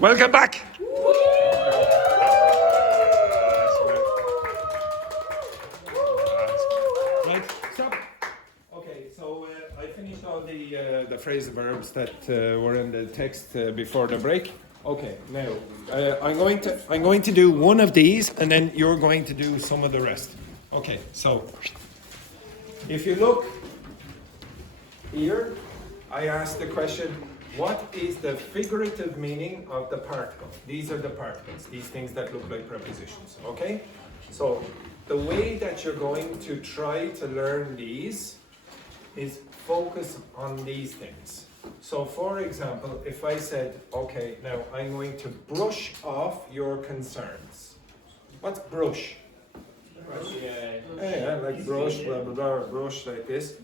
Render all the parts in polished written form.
Welcome back. Right, stop. Okay, so I finished all the phrasal verbs that were in the text before the break. Okay, now I'm going to do one of these, and then you're going to do some of the rest. Okay, so if you look here, I asked the question, what is the figurative meaning of the particle? These are the particles, these things that look like prepositions, okay? So the way that you're going to try to learn these is focus on these things. So for example, if I said, okay, now I'm going to brush off your concerns. What's brush? Yeah, like brush, blah, blah, blah, brush like this.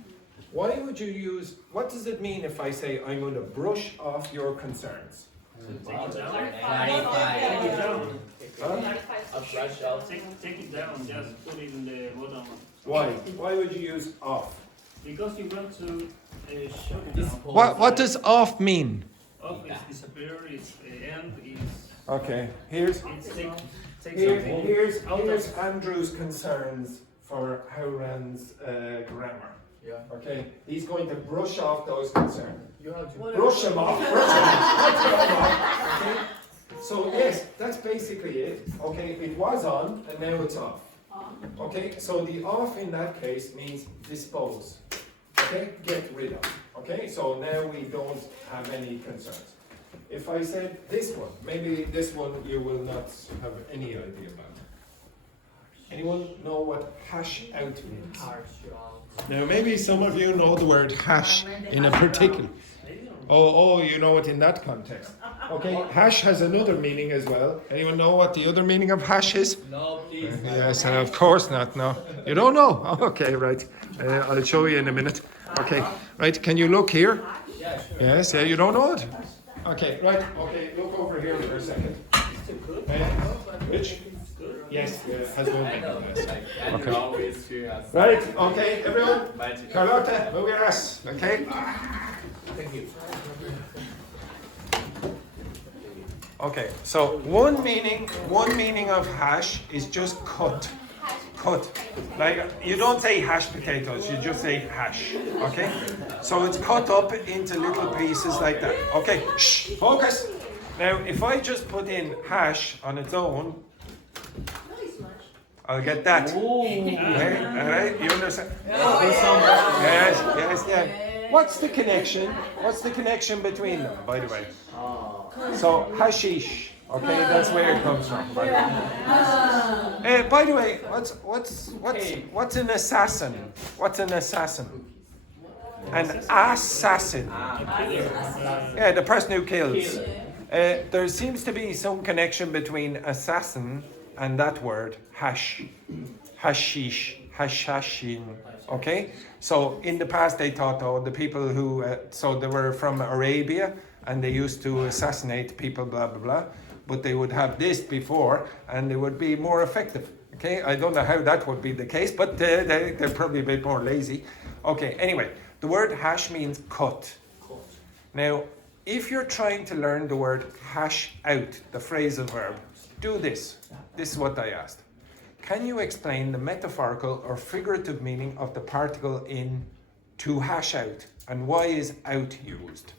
Why would you use, what does it mean if I say I'm going to brush off your concerns? Take it down. Take it down, just put it in the bottom. Why? Why would you use off? Because you want to shut it down. What does off mean? Off is disappear, it's end, is... Okay, here's Andrew's concerns for Howran's grammar. Yeah. Okay, he's going to brush off those concerns. You have to Brush them off. Okay? So yes, that's basically it. Okay, it was on and now it's off. Okay, so the off in that case means dispose. Okay, get rid of. Okay, so now we don't have any concerns. If I said this one, maybe this one you will not have any idea about. Anyone know what hash out means? Now maybe some of you know the word hash in a particular. Oh, you know it in that context. Okay, hash has another meaning as well. Anyone know what the other meaning of hash is? No, please. Yes, of course not. No, you don't know. Okay, right. I'll show you in a minute. Okay, right. Can you look here? Yeah, sure. Yes. Yeah, you don't know it. Okay, right. Okay, look over here for a second. Which? Yes, has one I know. meaning. Okay. Always here. Right. Okay, everyone. Magic. Carlotta, move your ass. Okay. Thank you. Okay, so one meaning of hash is just cut. Cut. Like, you don't say hash potatoes, you just say hash. Okay? So it's cut up into little pieces like that. Okay, shh, focus. Now, if I just put in hash on its own, I'll get that. Okay? Alright, you understand? Yes, yeah. What's the connection? What's the connection between them, by the way? So hashish, okay, that's where it comes from. By the way, what's an assassin? What's an assassin? An assassin. Yeah, the person who kills. There seems to be some connection between assassin and that word hash, hashish, hashashin. Okay, so in the past they thought, oh, the people who so they were from Arabia. And they used to assassinate people, blah, blah, blah. But they would have this before, and they would be more effective. Okay, I don't know how that would be the case, but they're probably a bit more lazy. Okay, anyway, the word hash means cut. Now, if you're trying to learn the word hash out, the phrasal verb, do this. This is what I asked. Can you explain the metaphorical or figurative meaning of the particle in to hash out, and why is out used?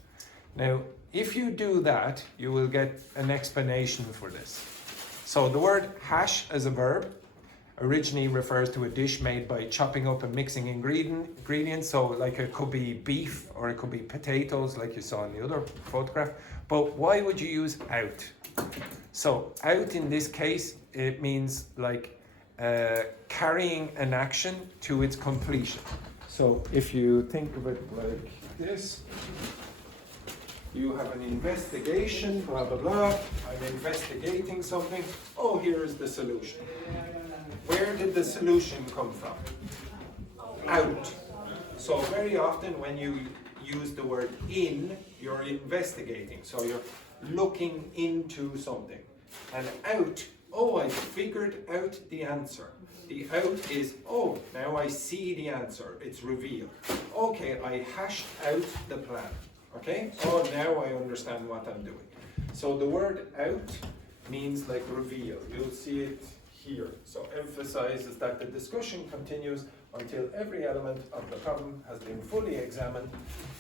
Now, if you do that, you will get an explanation for this. So the word hash as a verb originally refers to a dish made by chopping up and mixing ingredients. So like it could be beef or it could be potatoes like you saw in the other photograph. But why would you use out? So out in this case, it means like carrying an action to its completion. So if you think of it like this, you have an investigation, blah, blah, blah. I'm investigating something. Oh, here's the solution. Where did the solution come from? Out. So very often when you use the word in, you're investigating. So you're looking into something. And out, oh, I figured out the answer. The out is, oh, now I see the answer. It's revealed. Okay, I hashed out the plan. Okay? Oh, now I understand what I'm doing. So the word out means like reveal. You'll see it here. So emphasizes that the discussion continues until every element of the problem has been fully examined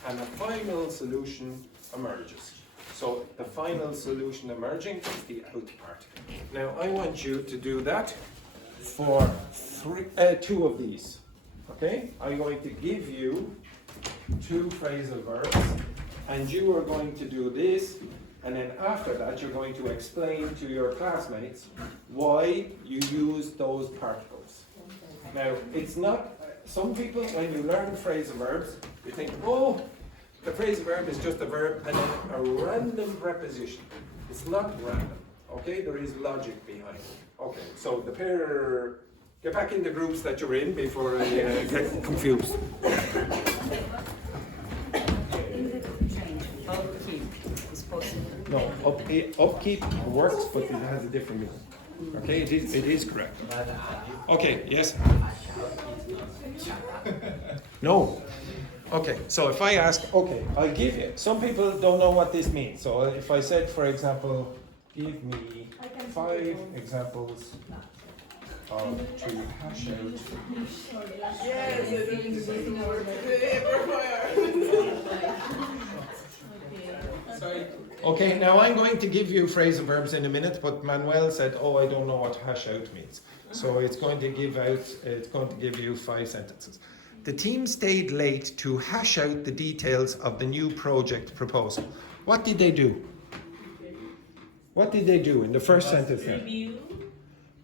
and a final solution emerges. So the final solution emerging is the out part. Now I want you to do that for two of these. Okay? I'm going to give you two phrasal verbs and you are going to do this, and then after that you're going to explain to your classmates why you use those particles. Now it's not, some people when you learn phrasal verbs you think, oh, the phrasal verb is just a verb and then a random preposition. It's not random, okay? There is logic behind it. Okay, so the pair, get back in the groups that you're in before I get confused. No, upkeep works, but it has a different meaning. Okay, it is correct. Okay, yes? No. Okay, so if I ask, okay, I'll give you. Some people don't know what this means. So if I said, for example, give me 5 examples of to hash out. Okay, now I'm going to give you phrasal verbs in a minute, but Manuel said, oh, I don't know what hash out means. So it's going to give you 5 sentences. The team stayed late to hash out the details of the new project proposal. What did they do? What did they do in the first sentence there?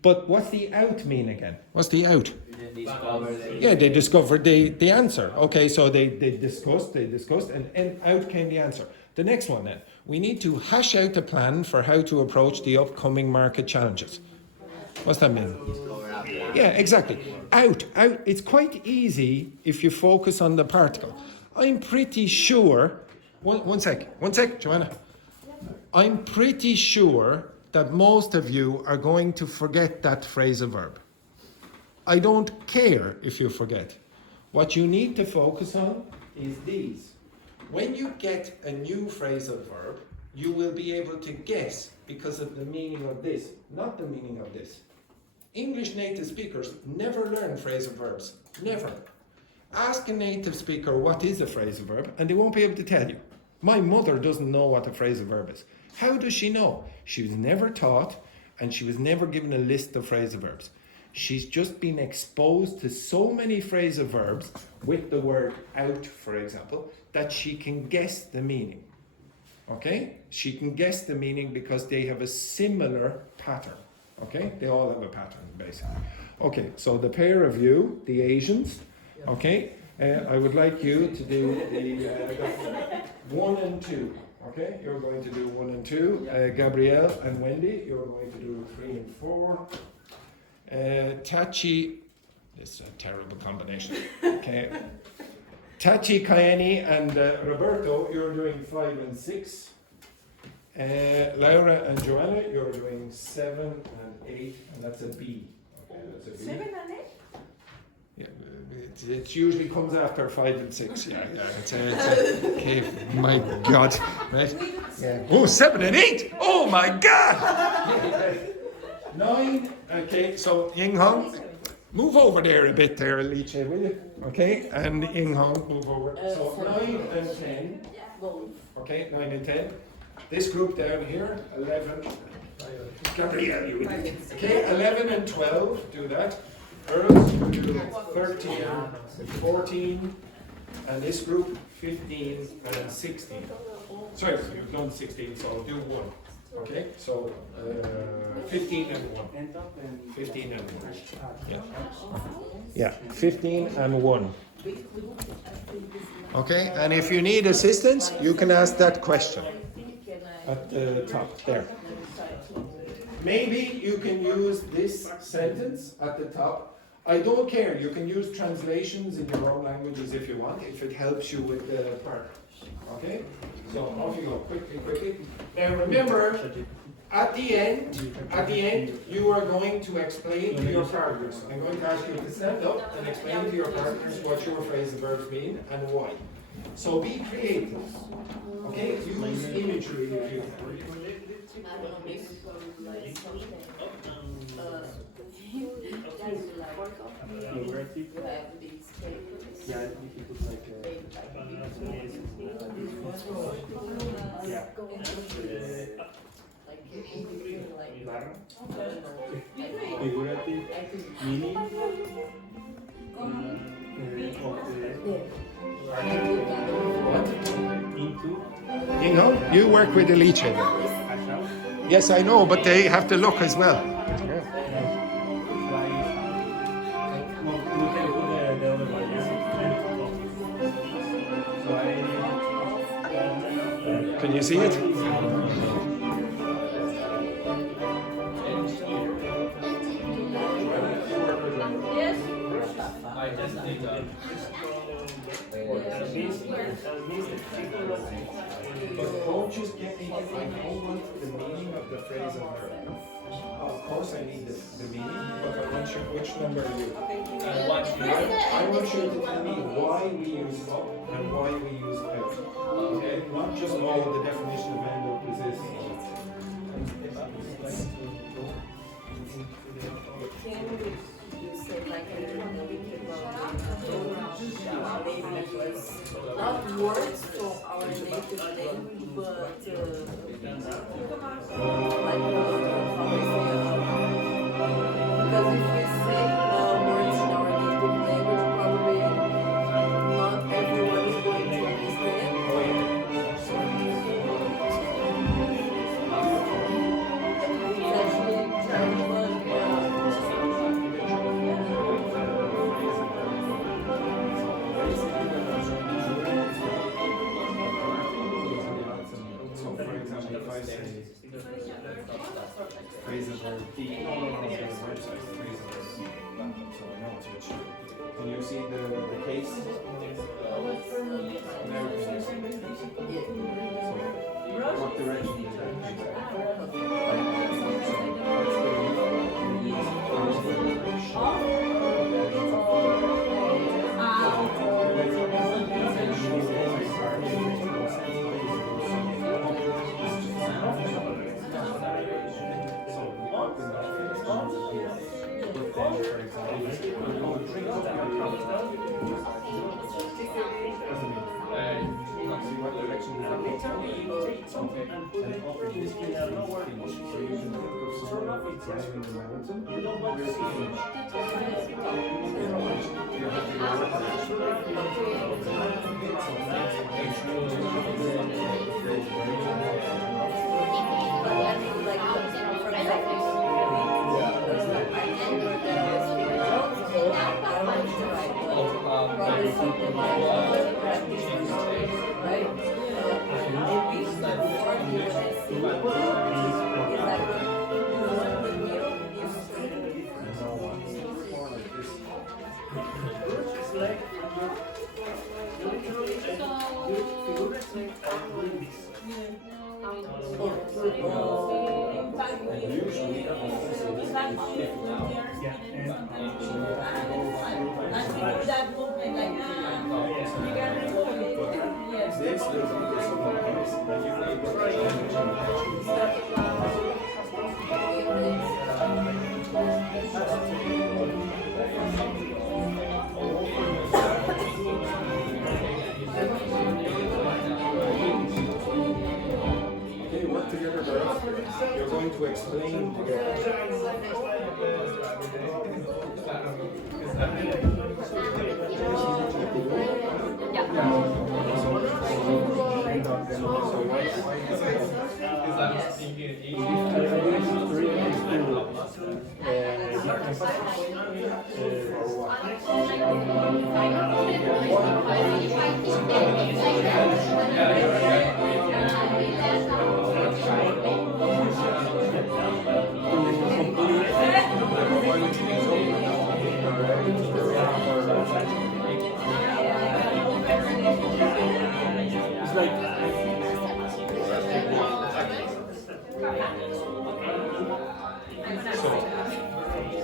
But what's the out mean again? What's the out? Yeah, they discovered the answer. Okay, so they discussed, and out came the answer. The next one then. We need to hash out the plan for how to approach the upcoming market challenges. What's that mean? Yeah, exactly. Out. It's quite easy if you focus on the particle. I'm pretty sure, one sec, Joanna. I'm pretty sure that most of you are going to forget that phrasal verb. I don't care if you forget. What you need to focus on is these. When you get a new phrasal verb, you will be able to guess because of the meaning of this, not the meaning of this. English native speakers never learn phrasal verbs. Never. Ask a native speaker what is a phrasal verb and they won't be able to tell you. My mother doesn't know what a phrasal verb is. How does she know? She was never taught and she was never given a list of phrasal verbs. She's just been exposed to so many phrasal verbs with the word out, for example, that she can guess the meaning. Okay? She can guess the meaning because they have a similar pattern. Okay? They all have a pattern, basically. Okay, so the pair of you, the Asians, okay? I would like you to do the 1 and 2. Okay? You're going to do 1 and 2. Gabrielle and Wendy, you're going to do 3 and 4. Tachi, this is a terrible combination. Okay. Tachi, Kaeni, and Roberto, you're doing 5 and 6. Laura and Joanna, you're doing 7 and 8, and that's a B. Okay, that's a B. 7 and 8? Yeah, it usually comes after 5 and 6. Yeah, it's okay. My God, right? Yeah. Oh, 7 and 8! Oh my God! 9. Okay, so Ying Hong, move over there a bit there, Liche, will you? Okay, and Ying Hong, move over. So 9 and 10. Okay, 9 and 10. This group down here, 11. Gabrielle, you will do. Okay, 11 and 12, do that. Girls, do 13 and 14. And this group, 15 and 16. Sorry, you've done 16, so do 1. Okay, so 15 and 1. 15 and 1. Yeah. Yeah, 15 and 1. Okay, and if you need assistance, you can ask that question at the top there. Maybe you can use this sentence at the top. I don't care, you can use translations in your own languages if you want, if it helps you with the part. Okay? So off you go, quickly. Now remember, at the end, you are going to explain to your partners. I'm going to ask you to stand up and explain to your partners what your phrasal verbs mean and why. So be creative. Okay? Use imagery if you can. Yeah, you can put like yeah. Figurative meaning into. You know, you work with the leacher. Yes, I know, but they have to look as well. Can you see it? I just need But don't just get me, I don't want the meaning of the phrase and verb. Of course I need the meaning, but I want you, which number are you? I want you. I want you to tell me why we use up and why we use out. Okay? Not just all the definition of handout is this. Not words from our native language, but like how we say because if we say words in our native language, probably not everyone is going to understand. It's actually German. Phrase and verb. Can you see the case? So, what direction is you're going to explain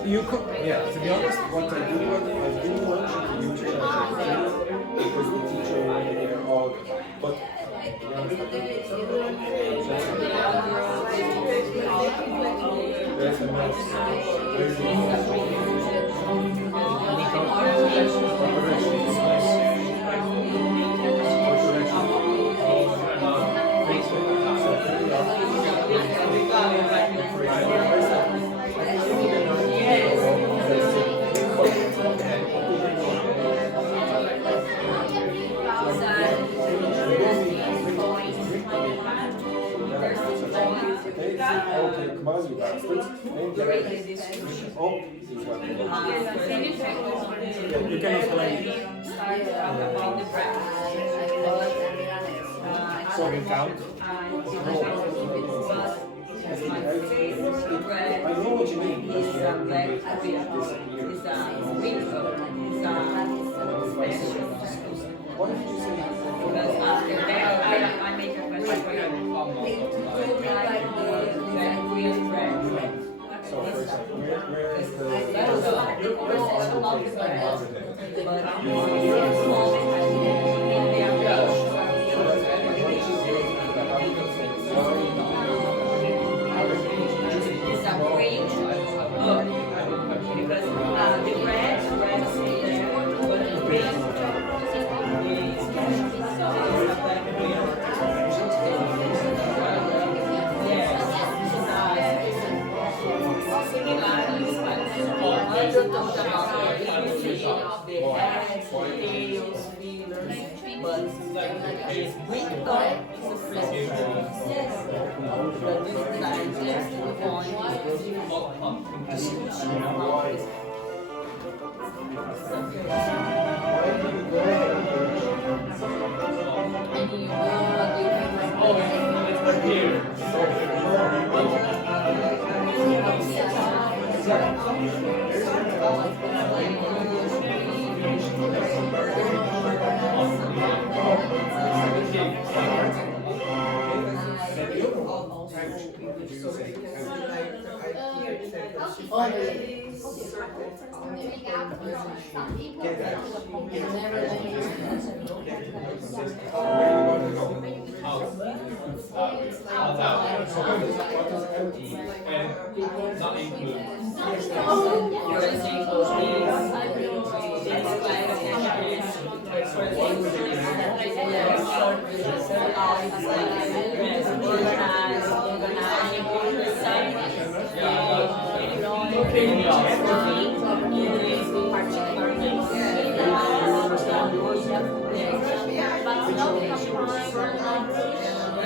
you could, yeah, to be honest, what I do want you to use it because the teacher all, but Okay, quasi bastards. Oh, you can explain. So we count. I know what you mean. What did you say? Because after that, I make a question for you. So for example, where is the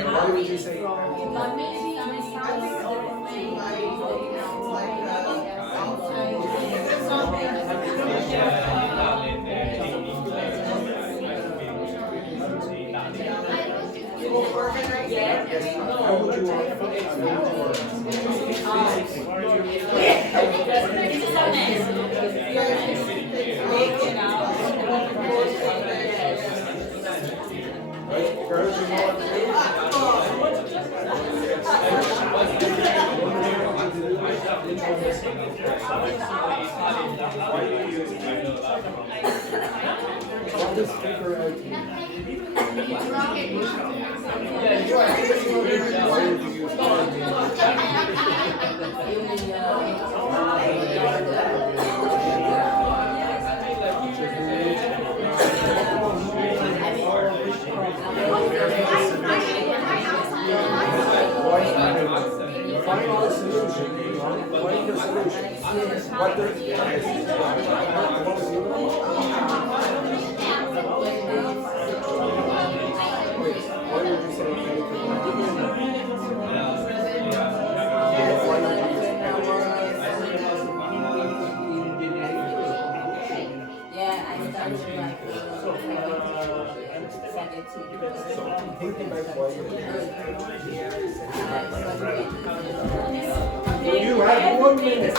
What would you say? How would you You have 1 minute.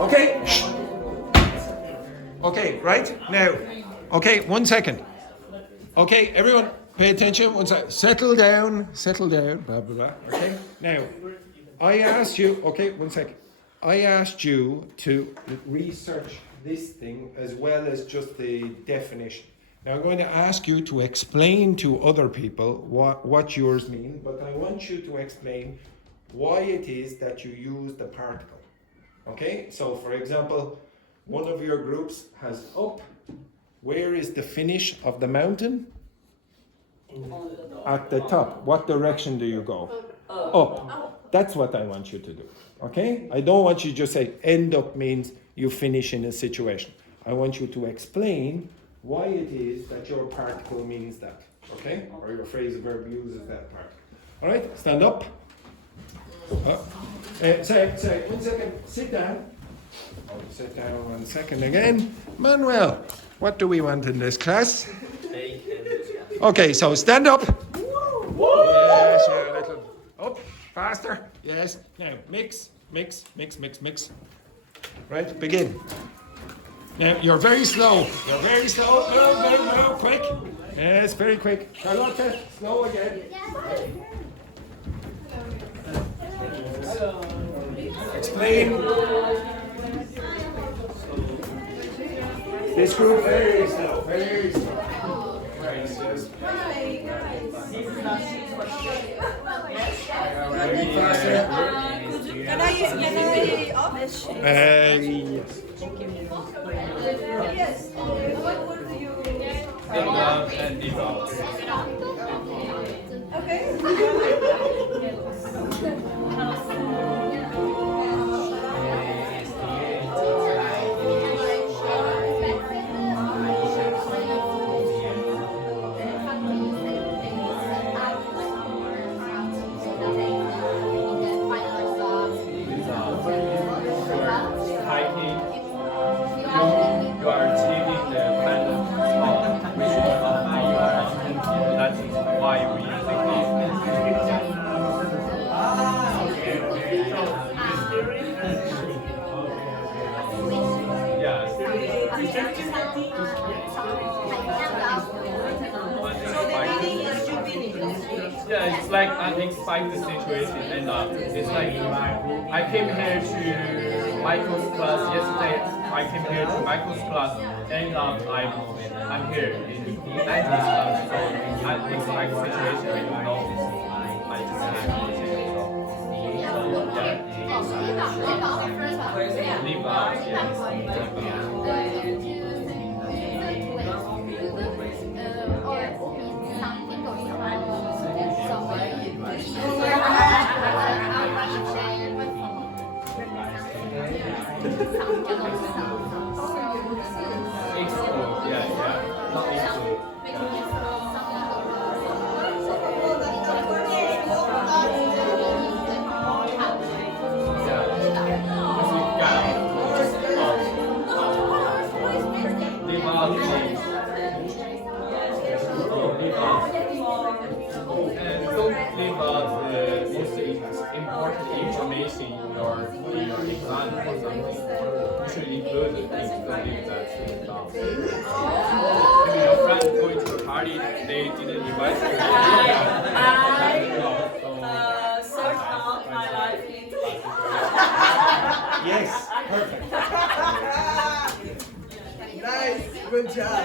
Okay. Shh. Okay, right now. Okay, 1 second. Okay, everyone, pay attention. 1 second. Settle down. Settle down. Blah blah blah. Okay. Now, I asked you. Okay, 1 second. I asked you to research this thing as well as just the definition. Now I'm going to ask you to explain to other people what yours mean, but I want you to explain why it is that you use the particle. Okay, so for example, one of your groups has up. Where is the finish of the mountain? At the top. What direction do you go? Up. That's what I want you to do. Okay? I don't want you to just say end up means you finish in a situation. I want you to explain why it is that your particle means that. Okay? Or your phrasal verb uses that particle. Alright? Stand up. Say, 1 second. Sit down. Sit down 1 second again. Manuel, what do we want in this class? Okay, so stand up. Yes, yeah, a little. Up, faster. Yes. Now, mix. Right, begin. Now, you're very slow. You're very slow. No, quick. Yes, very quick. Charlotte, slow again. Explain. This group, very slow. Very slow. Can I off? Yes. Yes. What word do you? Unplugged and default. Hiking, you are achieving the kind of spot which you are asking. That is why we use Yeah, it's like unexpected situation, and it's like I came here to Michael's class yesterday. I came here to Michael's class, and I'm here in Andy's class. So unexpected situation, I don't know. I just can't leave out. Information in your exam or something, you should include it if that's Maybe your friend going to a party, they didn't invite you. I search out my life in Yes, perfect. Nice, good job.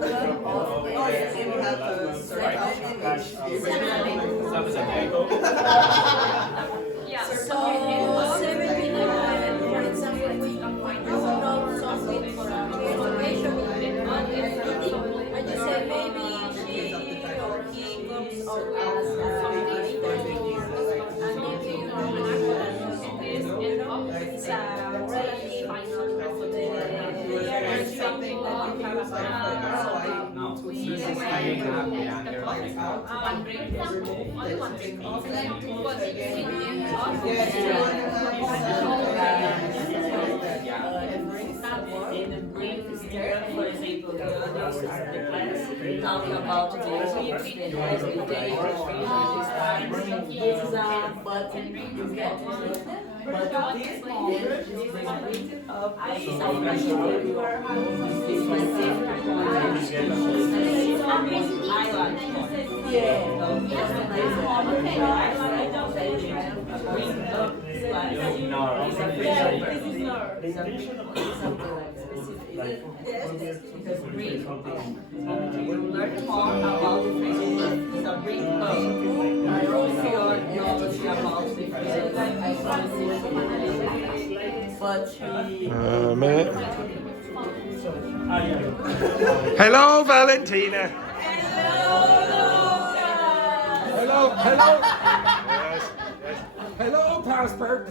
You have to search out Yeah, so 79, for example, we know something for information I just say maybe she or he comes out as something interview, and if you it's a relative something that you have talking about the week, every day, this time. This is a button you get to it. But this moment is the week of learn more about the phrase. It's a bring up. Your knowledge about the phrase. But Hello, Valentina. Hello. Yes. Hello, passport.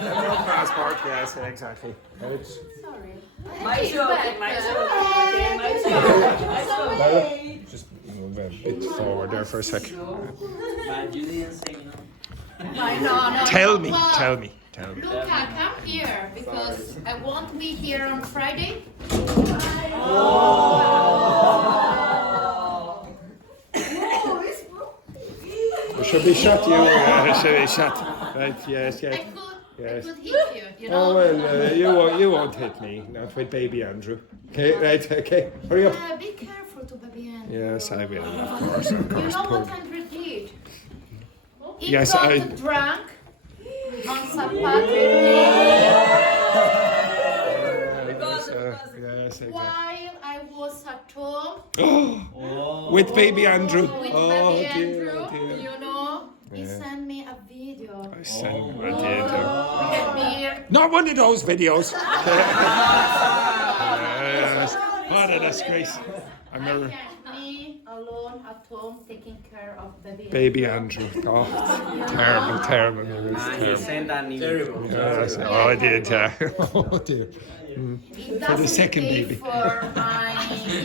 Hello, passport. Yes, exactly. my joke. Just move a bit forward there for a sec. Tell me. Luca, come here because I won't be here on Friday. We should be shot, you. Should be shot. Right? Yes. I could hit you, you Oh know. well, you won't hit me. Not with baby Andrew. Okay, right. Okay, hurry up. Be careful to baby Andrew. Yes, I will. Of course. You know what Andrew did? He Yes, got I- drunk on St. Patrick's Day Yes, exactly. while I was at home With baby Andrew. with Oh baby dear, Andrew. dear. You know, he Yeah. sent me a video. I sent With I a beer. Not one of those videos. Yes. What a disgrace. I remember Me alone at home taking care of baby Andrew. Oh, terrible. It was terrible. Yes. Oh, I did. Oh dear. It For the doesn't second pay baby.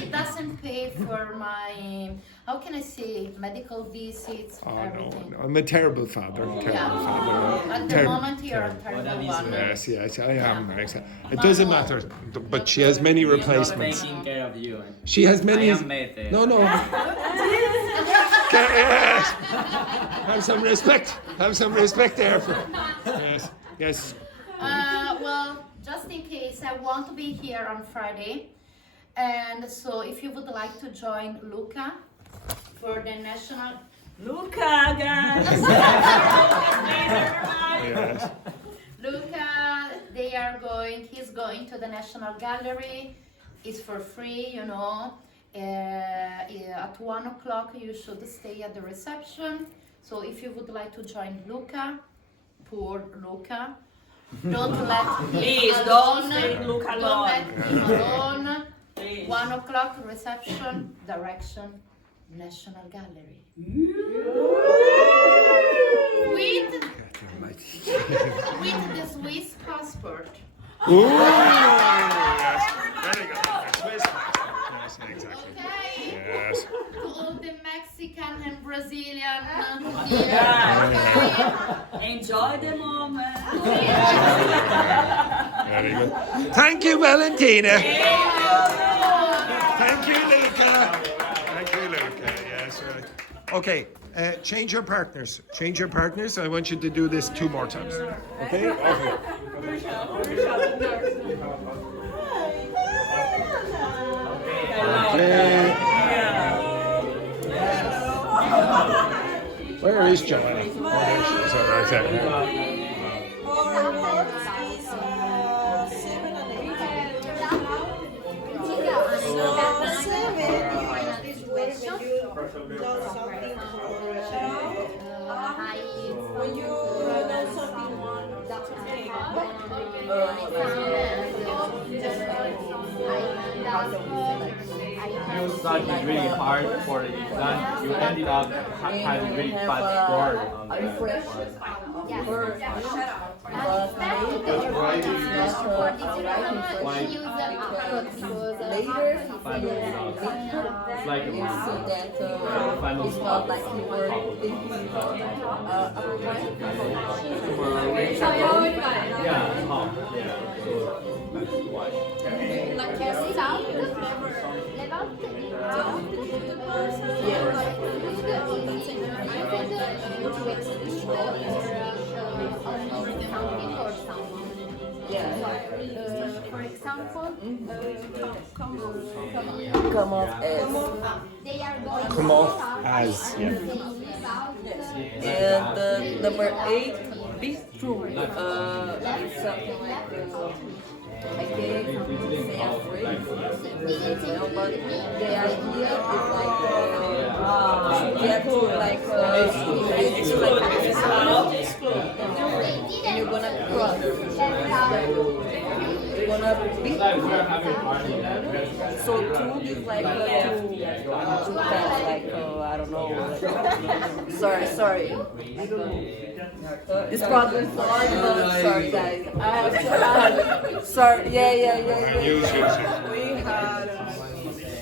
it doesn't pay for my, how can I say, medical visits, Oh everything. no, I'm a terrible father. At the Terrible, moment you're a terrible one. Yes, I am. It doesn't matter. But she has many replacements. Taking care of you. She has many. I am mate. No. Yes. Have some respect. Have some respect there. Yes. Well, just in case, I want to be here on Friday. And so if you would like to join Luca for the national... Luca, guys. Yes. Luca, he's going to the National Gallery. It's for free, you know. At 1 o'clock you should stay at the reception. So if you would like to join Luca, poor Luca, don't let him Please, alone. don't leave Luca Don't alone. let him alone. Please. 1 o'clock reception, direction, National Gallery. With the Swiss passport. Ooh, yes. Very good. Swiss passport. Yes, exactly. Okay. Yes. To all the Mexican and Brazilian. Enjoy the moment. Very good. Thank you, Valentina. Thank you, Luca. Yes, right. Okay, change your partners. Change your partners. I want you to do this 2 more times. Okay? Okay. Where is Joanna? Oh, there she is. Right there. When you know something wrong, that's You studied really hard for the exam. You ended up having really bad score on that It's like you see that it's not like you were thinking Yeah, so that's why. Like your sound, levante. For example, Come off as. they are going Come to off start as, yeah. And number 8, be true. It's something like I can't say afraid, well, but the idea is like get to like and you're gonna cross. You're gonna be so true is like to pass, like I don't know. Like, sorry. It's probably sorry, but sorry guys. Sorry, yeah. Use. We had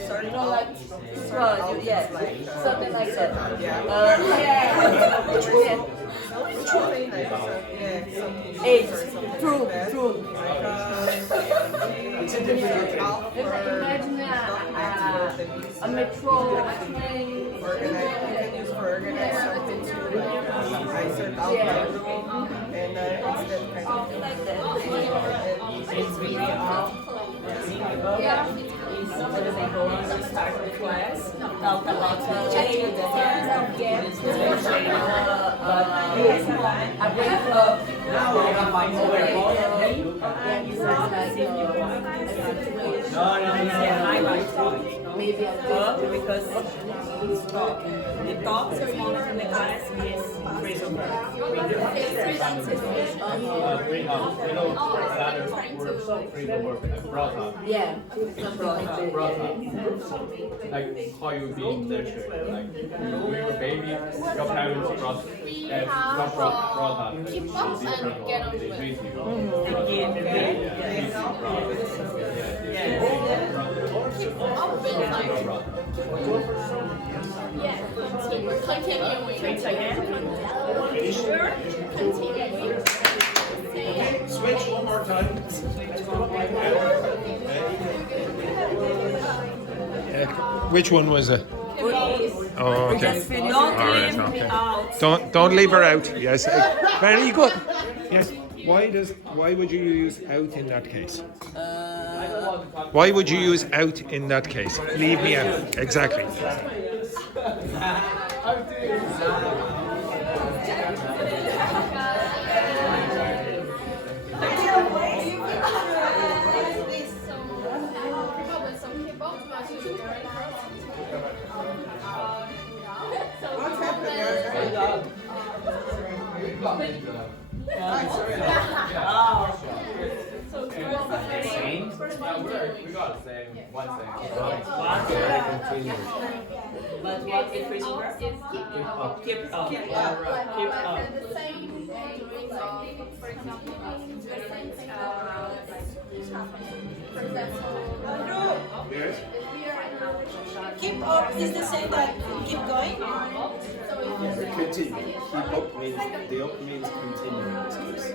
certain Something like that. Eight. True. Imagine a metro train. Organize something to insert out and instead Like that. it's really Start the class, talk about the day, the get, I bring up. now we have my Maybe because the top is smaller than the class is phrasal verb. Brought up. yeah. Brought up. Like how you being nurtured. Like when you were a baby, your parents brought up. Keep up and get on They with it. raised you. Up and like, yeah, continuing. Switch one more time. Which one was it? Oh, okay. All right, okay. Don't leave her out. Yes, very good. Yes. Why would you use out in that case? Why would you use out in that case? Leave me out. Exactly. We got the same one thing. But what if it's verb? Keep up. Keep up. The same for example, the same thing for example, Yes. if we are in a relationship, Keep up is the same that keep going. so if you Continue. Keep up means the up means continue in this case.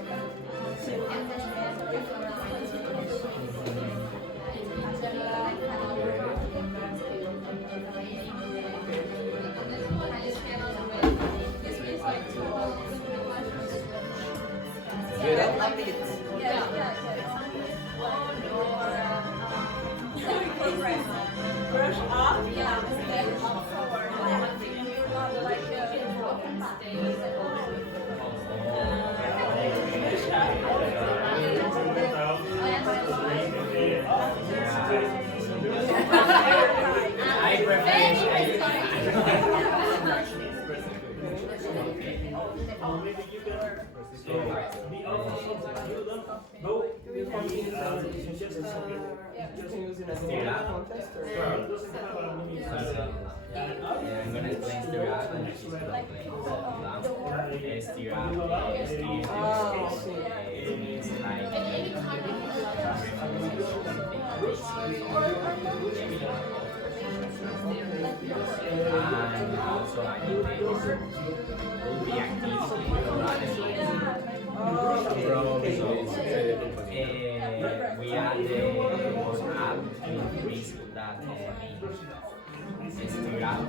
Brush up. I You can use it as a contest or I'm gonna explain stereotype, which is we add the word app to increase that stereotype.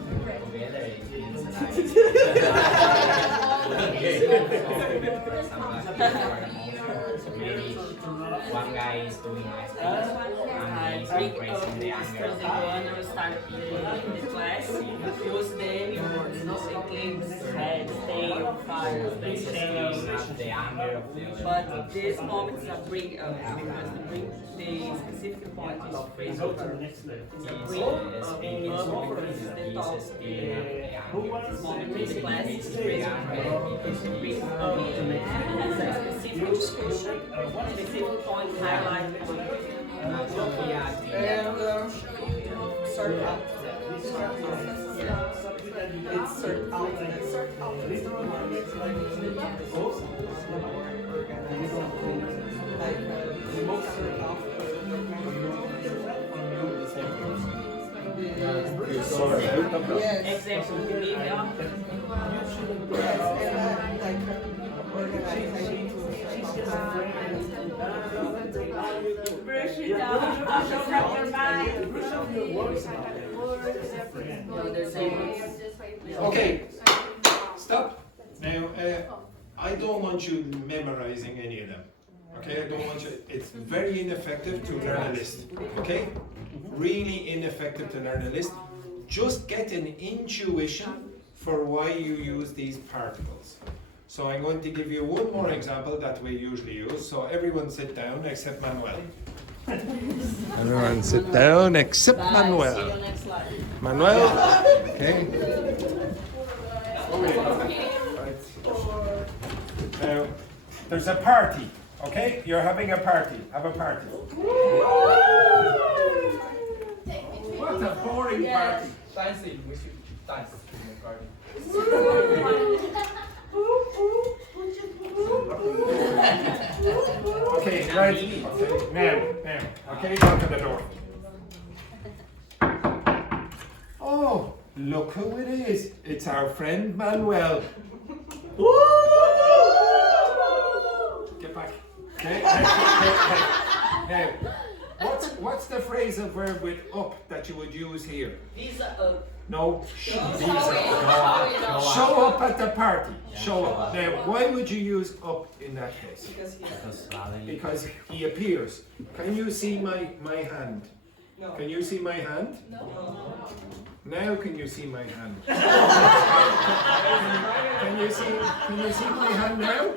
So maybe one guy is doing ice cream and he's expressing the anger of the other. Start the class, use them for eclipse, stay, fire, stay, The anger of the other. But this moment is a bring up because the specific point is phrasal verb. It's a bring up because the top moment in the class is phrasal verb because the bring up has a specific point highlighted. And sort out. It's sort out. Example, behavior. Brush it out, brush up your mind. Okay, stop. Now, I don't want you memorizing any of them. Okay, I don't want you. It's very ineffective to learn a list. Okay, really ineffective to learn a list. Just get an intuition for why you use these particles. So I'm going to give you one more example that we usually use. So everyone sit down except Manuel. Everyone sit down except Manuel. Manuel, okay. Now, there's a party, okay? You're having a party. Have a party. What a boring party. Dancing, we should dance in the garden. Okay, right. Okay, now. Okay, go to the door. Oh, look who it is. It's our friend Manuel. Get back. Okay. Now, what's the phrasal verb with up that you would use here? No, show up at the party. Show up. Now, why would you use up in that case? Because he appears. Can you see my hand? No. Can you see my hand? No. Now can you see my hand? Can you see my hand now?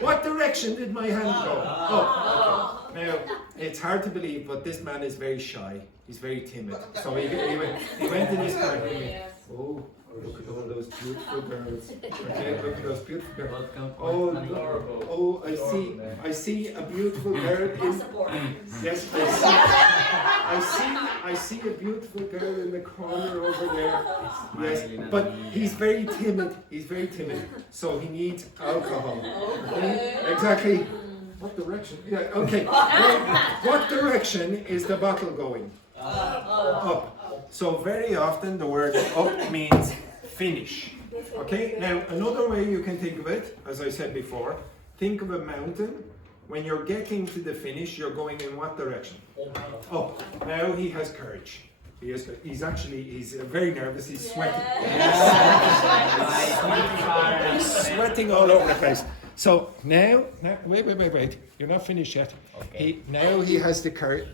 What direction did my hand go? Oh, okay. Now it's hard to believe, but this man is very shy. He's very timid. So he went in his party. Oh, look at all those beautiful girls. Okay, look at those beautiful girls. Oh, I see a beautiful girl in. Yes, I see a beautiful girl in the corner over there. Yes, but he's very timid. He's very timid. So he needs alcohol. Okay? Exactly. What direction? Yeah, okay. Well, what direction is the bottle going? Up. So very often the word up means finish. Okay, now another way you can think of it, as I said before, think of a mountain. When you're getting to the finish, you're going in what direction? Up. Now he has courage. He's very nervous, he's sweating. He's sweating all over the place. So now wait. You're not finished yet. Okay. Now he has the courage.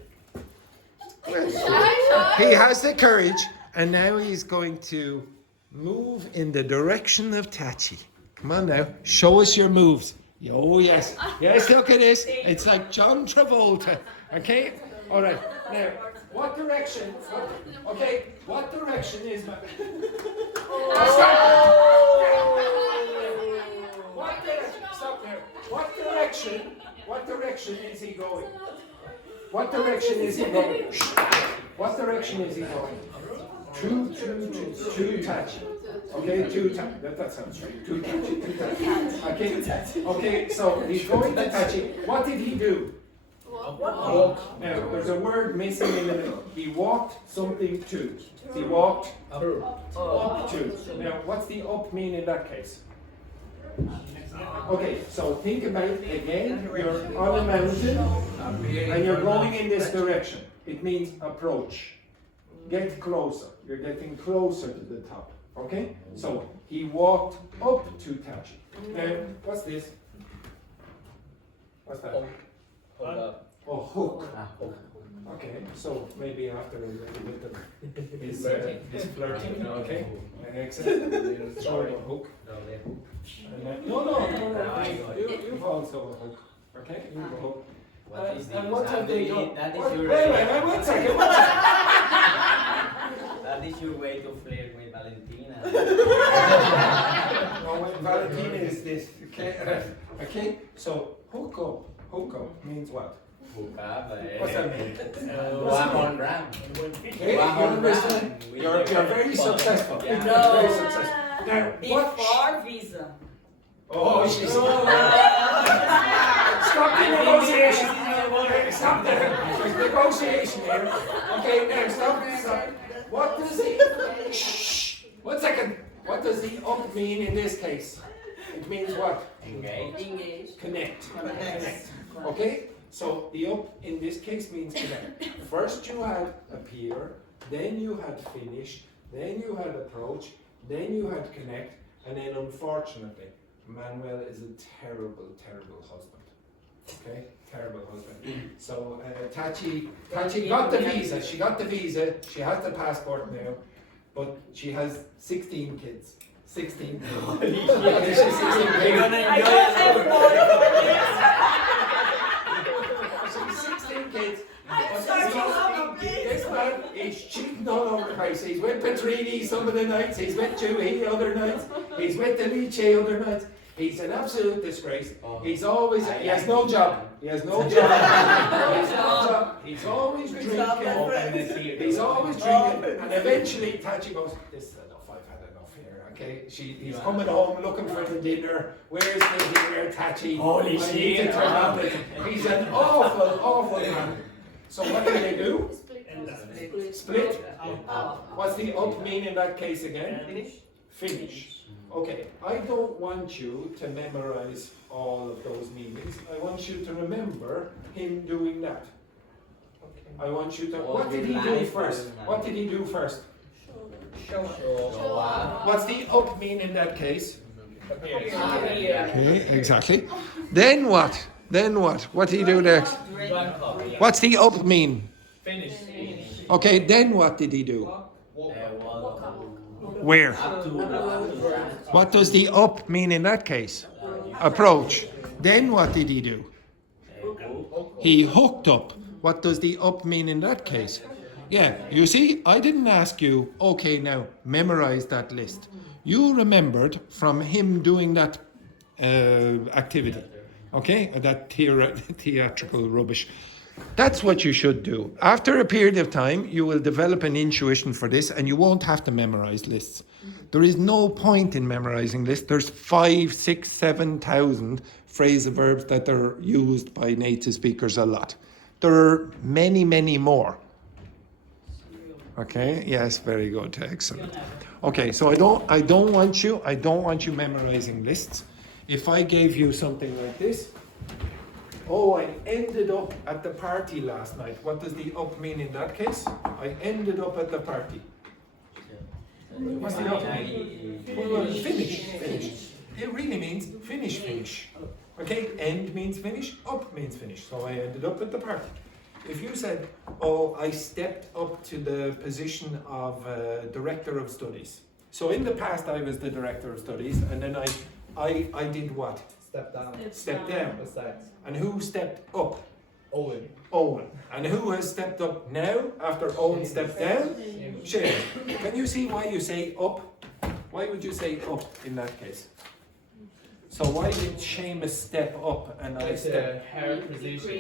He has the courage, and now he's going to move in the direction of Tachi. Come on now, show us your moves. Oh yes, yes, look at this. It's like John Travolta. Okay, all right. Now, what direction? What direction is my? Stop there. What direction is he going? What direction is he going? What direction is he going? Two touch. Okay, two touch. That sounds right. Two touch. Okay, so he's going to touch it. What did he do? Walk. Now, there's a word missing in the middle. He walked something to. He walked up to. Now, what's the up mean in that case? Okay, so think about it again. You're on a mountain and you're going in this direction. It means approach. Get closer. You're getting closer to the top. Okay? So he walked up to Tachi. Now, what's this? What's that? Hold up. Oh, hook. Okay, so maybe after a little bit of his flirting, okay? Excellent. Throw the hook. And then, no, you've also a hook, okay? You have a hook. And what have they done? That is What- your wait, one second. That is your way to flirt with Valentina. No, Valentina is this, okay? Okay, so hook up means what? Hook up. What's that mean? One on ram. Okay, you understand? You're very successful. Yeah. Very successful. Now, what? Before visa. Oh, she's. Stop the negotiation. Stop the negotiation here. Okay, now stop. What does the. Shh. 1 second. What does the up mean in this case? It means what? Engage. Connect. Okay? So the up in this case means connect. First you had appear, then you had finish, then you had approach, then you had connect, and then unfortunately, Manuel is a terrible, terrible husband. Okay? Terrible husband. So Tachi got the visa. She got the visa. She has the passport now, but she has 16 kids. 16 kids. Okay, she's 16 kids. I don't have more. She's 16 kids. I'm sorry, This man is cheating all over the place. He's with Petrini some of the nights, he's with Dewey other nights, he's with Delice other nights. He's an absolute disgrace. He's always, he has no job. He has no job. He's always drinking. He's always drinking. And eventually Tachi goes, this is enough, I've had enough here. Okay, he's coming home looking for the dinner. Where's the dinner, Tachi? Holy I need to shit. turn on the. He's an awful, awful man. So what do they do? Split. What's the up mean in that case again? Finish. Okay, I don't want you to memorize all of those meanings. I want you to remember him doing that. I want you to. What did he do first? What did he do first? Show up. What's the up mean in that case? Appear. Okay, exactly. Then what? Then what? What did he do next? What's the up mean? Finish. Okay, then what did he do? Where? What does the up mean in that case? Approach. Then what did he do? He hooked up. What does the up mean in that case? Yeah, you see, I didn't ask you, okay, now memorize that list. You remembered from him doing that activity, okay? That theatrical rubbish. That's what you should do. After a period of time, you will develop an intuition for this and you won't have to memorize lists. There is no point in memorizing lists. There's 5, 6, 7,000 phrasal verbs that are used by native speakers a lot. There are many, many more. Okay, yes, very good, excellent. Okay, so I don't want you memorizing lists. If I gave you something like this, oh, I ended up at the party last night. What does the up mean in that case? I ended up at the party. What's the up mean? Well, finish. It really means finish. Okay, end means finish, up means finish. So I ended up at the party. If you said, oh, I stepped up to the position of director of studies. So in the past I was the director of studies and then I did what? Step down. Step down. What's that? And who stepped up? Owen. Owen. And who has stepped up now after Owen stepped down? Shane. Can you see why you say up? Why would you say up in that case? So why did Seamus step up and I It's step? a higher position.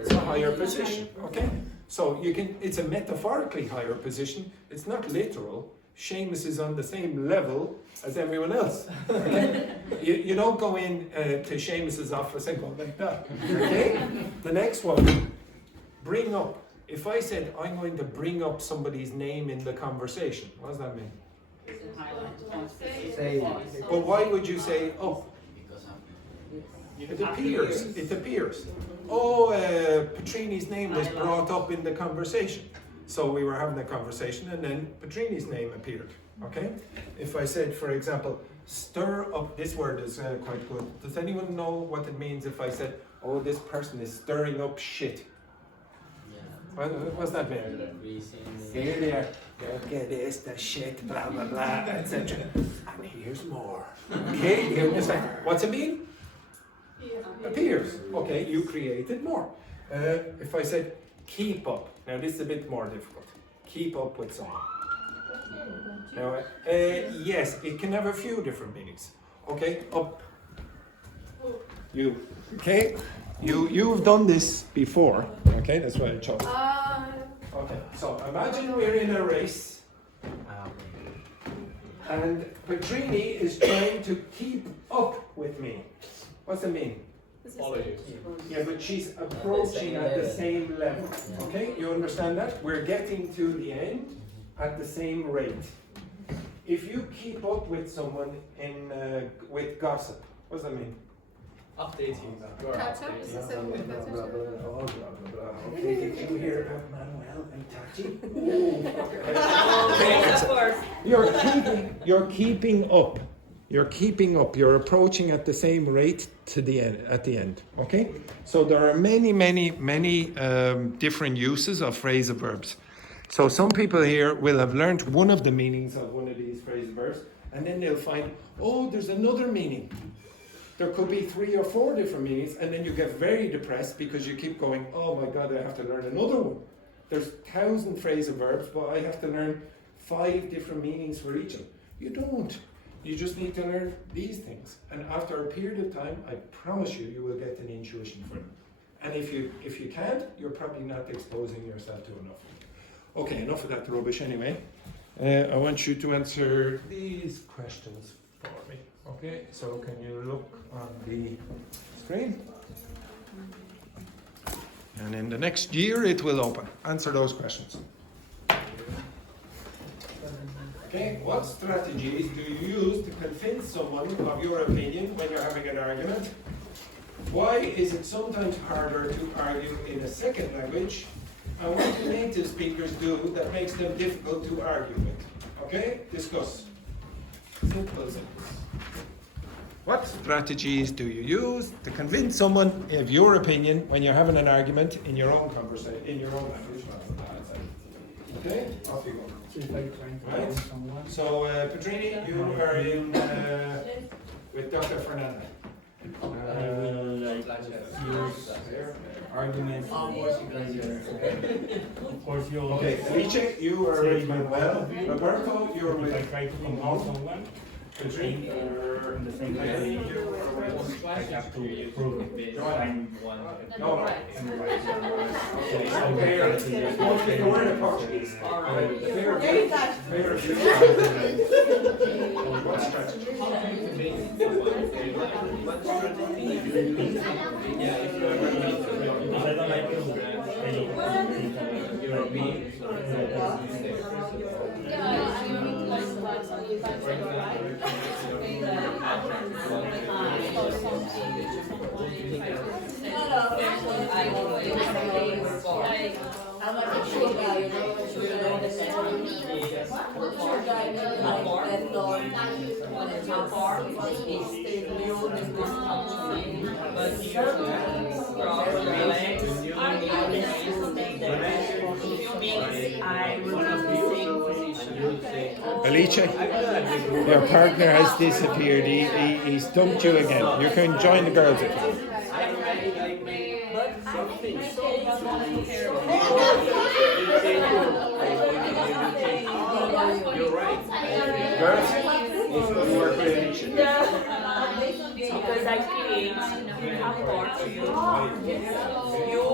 It's a higher position, okay? So it's a metaphorically higher position. It's not literal. Seamus is on the same level as everyone else. Okay? you don't go in to Seamus's office and go like that. Okay? The next one, bring up. If I said I'm going to bring up somebody's name in the conversation, what does that mean? But why would you say up? It appears. Oh, Petrini's name was brought up in the conversation. So we were having a conversation and then Petrini's name appeared, okay? If I said, for example, stir up, this word is quite good. Does anyone know what it means if I said, oh, this person is stirring up shit. What's that mean? Here they are. Okay, this, the shit, blah, blah, blah, etc. And here's more. Okay, you understand? What's it mean? Appears. Okay, you created more. If I said keep up, now this is a bit more difficult. Keep up with someone. Now, yes, it can have a few different meanings. Okay, up. You. Okay, you've done this before. Okay, that's why I chose. Okay, so imagine we're in a race, and Petrini is trying to keep up with me. What's it mean? Follow you. Yeah, but she's approaching at the same level. Okay, you understand that? We're getting to the end at the same rate. If you keep up with someone in with gossip, what does that mean? Updating. You are updating. Okay, did you hear about Manuel and Tati? Of course. You're keeping up. You're keeping up. You're approaching at the same rate to the end. At the end, okay. So there are many different uses of phrasal verbs. So some people here will have learned one of the meanings of one of these phrasal verbs, and then they'll find, oh, there's another meaning. There could be 3 or 4 different meanings, and then you get very depressed because you keep going, oh my God, I have to learn another one. There's 1,000 phrasal verbs, but I have to learn 5 different meanings for each of them. You don't. You just need to learn these things. And after a period of time, I promise you, you will get an intuition for them. And if you can't, you're probably not exposing yourself to enough. Okay, enough of that rubbish anyway. I want you to answer these questions for me. Okay, so can you look on the screen? And in the next year it will open. Answer those questions. Okay, what strategies do you use to convince someone of your opinion when you're having an argument? Why is it sometimes harder to argue in a second language? And what do native speakers do that makes them difficult to argue with? Okay, discuss. Simple. What strategies do you use to convince someone of your opinion when you're having an argument in your own conversation, in your own language? Okay, off you go. Right. So, Petrini, you are in with Dr. Fernanda. I will use arguments. Of course, you also. Okay, Alice, you are with Manuel. Roberto, you're with. If I try to convince someone, Petrini, you're in the same place. I have to prove I'm one. No. Okay, so Okay, we're in Portuguese. What strategy? because I don't like to I'm like a sure guy, you know, sure guy that sure guy that dog when it's how far it's new and this but sure Alice, your partner has disappeared. He stumped you again. You can join the girls if you want. You're right. Girls, you work with Alicia. Because I create rapport to you. You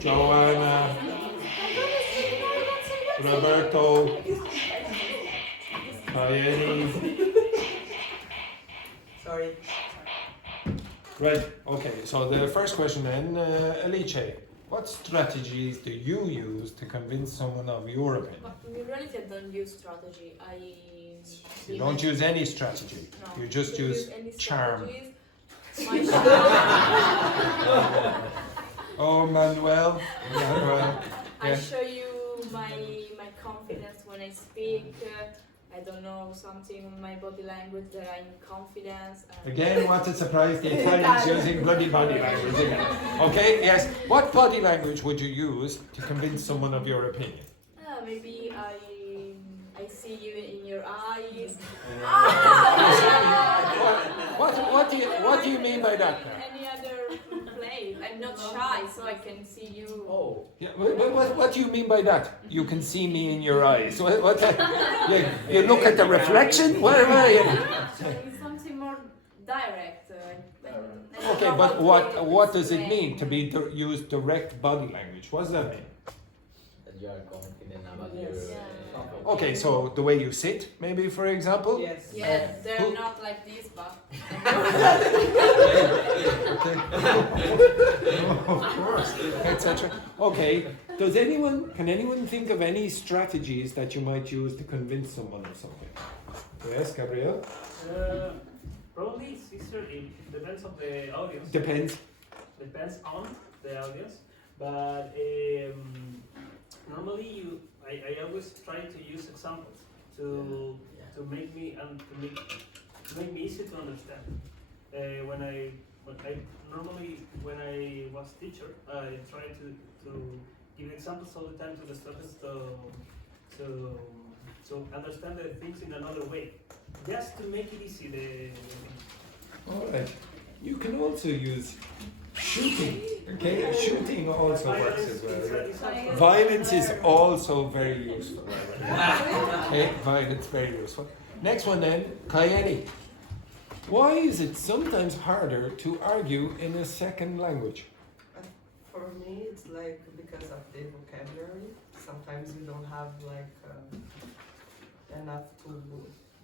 Joanna, Roberto, Mariani. Sorry. Right, okay, so the first question then, Alice, what strategies do you use to convince someone of your opinion? In reality, I don't use strategy. You don't use any strategy, No. you just use any charm. strategies. My charm. Oh, Manuel. I Yeah. show you my confidence when I speak. I don't know, something in my body language that I'm confident. Again, what a surprise, the Italians using bloody body language again. Okay, yes. What body language would you use to convince someone of your opinion? Maybe I see you in your eyes. What do you mean by that now? Any other place? I'm not shy, so I can see you. Oh. Yeah, what do you mean by that? You can see me in your eyes. You look at the reflection? Where are you? It's something more direct. Okay, but what does it mean to be use direct body language? What does that mean? That you are confident about your. Okay, so the way you sit, maybe for example. Yes. Yeah, they're not like this, but. Of course, etc. Okay, can anyone think of any strategies that you might use to convince someone of something? Yes, Gabriel? Probably it's easier. It depends on the audience. Depends. Depends on the audience, but normally I always try to use examples to make me easy to understand. When I was teacher, I try to give examples all the time to the students to understand the things in another way, just to make it easy. All right. You can also use shooting. Okay, shooting also works as well. Yeah. Violence is also very useful. Okay, violence very useful. Next one then, Kayeni. Why is it sometimes harder to argue in a second language? For me, it's like because of the vocabulary. Sometimes you don't have like enough to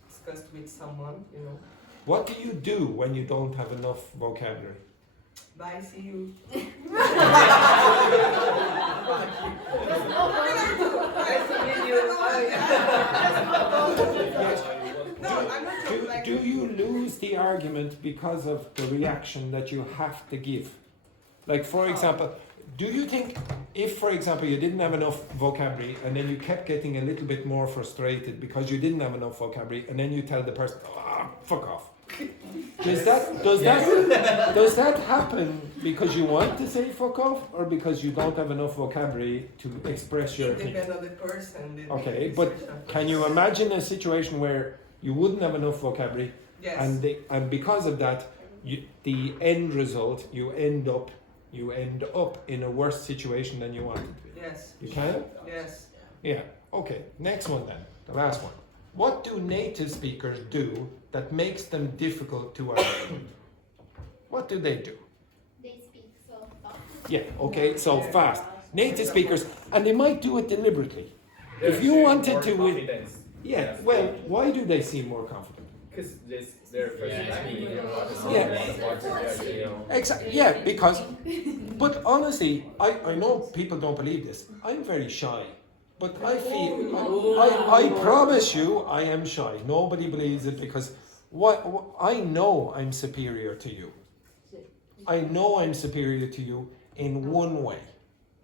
discuss with someone, you know. What do you do when you don't have enough vocabulary? Bye, see you. Do you lose the argument because of the reaction that you have to give? Like, for example, do you think if, for example, you didn't have enough vocabulary and then you kept getting a little bit more frustrated because you didn't have enough vocabulary and then you tell the person, fuck off. Does that happen because you want to say fuck off or because you don't have enough vocabulary to express your opinion? Depends on the person. Okay, but can you imagine a situation where you wouldn't have enough vocabulary, yes, and because of that, the end result, you end up in a worse situation than you wanted to be? Yes. You can? Yes. Yeah. Okay. Next one then. The last one. What do native speakers do that makes them difficult to understand? What do they do? They speak so fast. Yeah. Okay. So fast. Native speakers, and they might do it deliberately. If you wanted to. Yeah. Well, why do they seem more confident? Because their first language. Exactly. Yeah, because, but honestly, I know people don't believe this. I'm very shy, but I feel, I promise you, I am shy. Nobody believes it because I know I'm superior to you. I know I'm superior to you in one way.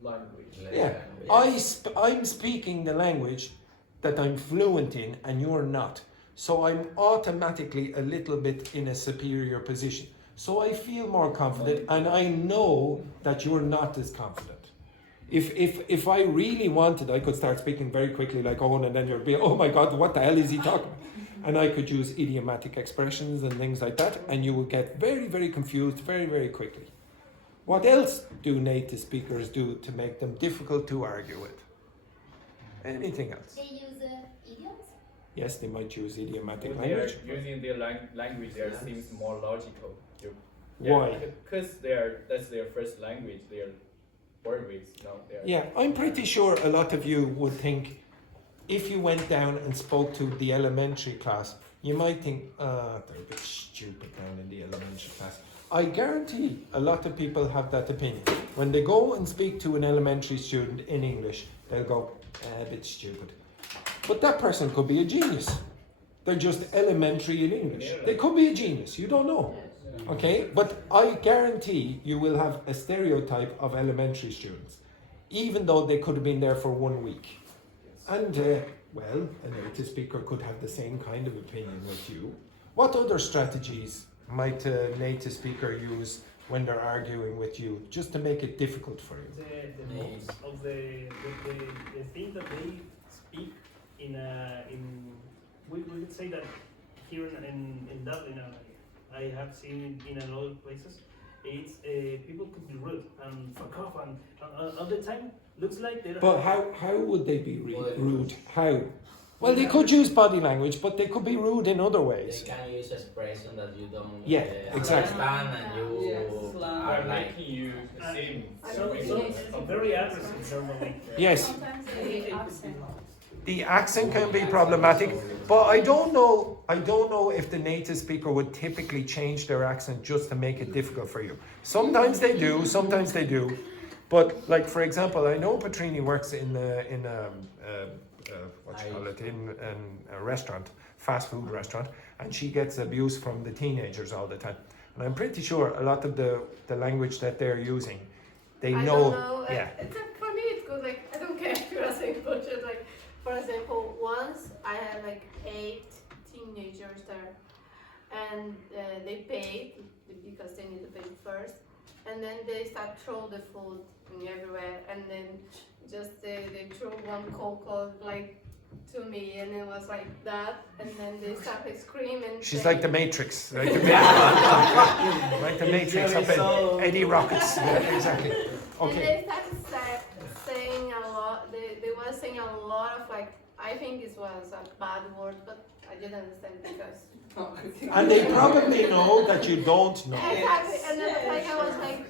Language. Yeah, I'm speaking the language that I'm fluent in, and you're not. So I'm automatically a little bit in a superior position. So I feel more confident, and I know that you're not as confident. If I really wanted, I could start speaking very quickly like Owen, and then you'd be, oh my God, what the hell is he talking about? And I could use idiomatic expressions and things like that, and you would get very, very confused very, very quickly. What else do native speakers do to make them difficult to argue with? Anything else? They use idioms. Yes, they might use idiomatic They are language. using their language, there seems more logical. Why? Because that's their first language. They're born with. Yeah, I'm pretty sure a lot of you would think, if you went down and spoke to the elementary class, you might think, they're a bit stupid down in the elementary class. I guarantee a lot of people have that opinion. When they go and speak to an elementary student in English, they'll go, a bit stupid. But that person could be a genius. They're just elementary in English. They could be a genius, you don't know. Okay, but I guarantee you will have a stereotype of elementary students, even though they could have been there for 1 week. And, well, a native speaker could have the same kind of opinion with you. What other strategies might a native speaker use when they're arguing with you, just to make it difficult for you? The most of the thing that they speak in we could say that here in Dublin, I have seen in a lot of places, it's people could be rude and fuck off and all the time looks like they're. But how would they be rude? How? Well, they could use body language, but they could be rude in other ways. They can use expression that you don't exactly. understand, and you are like making you seem very aggressive normally. Yes. The accent can be problematic, but I don't know if the native speaker would typically change their accent just to make it difficult for you. Sometimes they do, but like for example, I know Petrini works in a restaurant, fast food restaurant, and she gets abuse from the teenagers all the time. And I'm pretty sure a lot of the language that they're using, they know. Yeah. For me, it's good. Like I don't care if you're saying bullshit. Like for example, once I had like 8 teenagers there, and they paid because they need to pay first, and then they start throw the food everywhere, and then just they threw one Coke like to me, and it was like that, and then they started screaming. She's like the Matrix, like the Matrix up in Eddie Rockets. Yeah, exactly. Okay. And they started saying a lot. They were saying a lot of like, I think it was a bad word, but I didn't understand because. And they probably know that you don't know. Exactly, and then like I was like.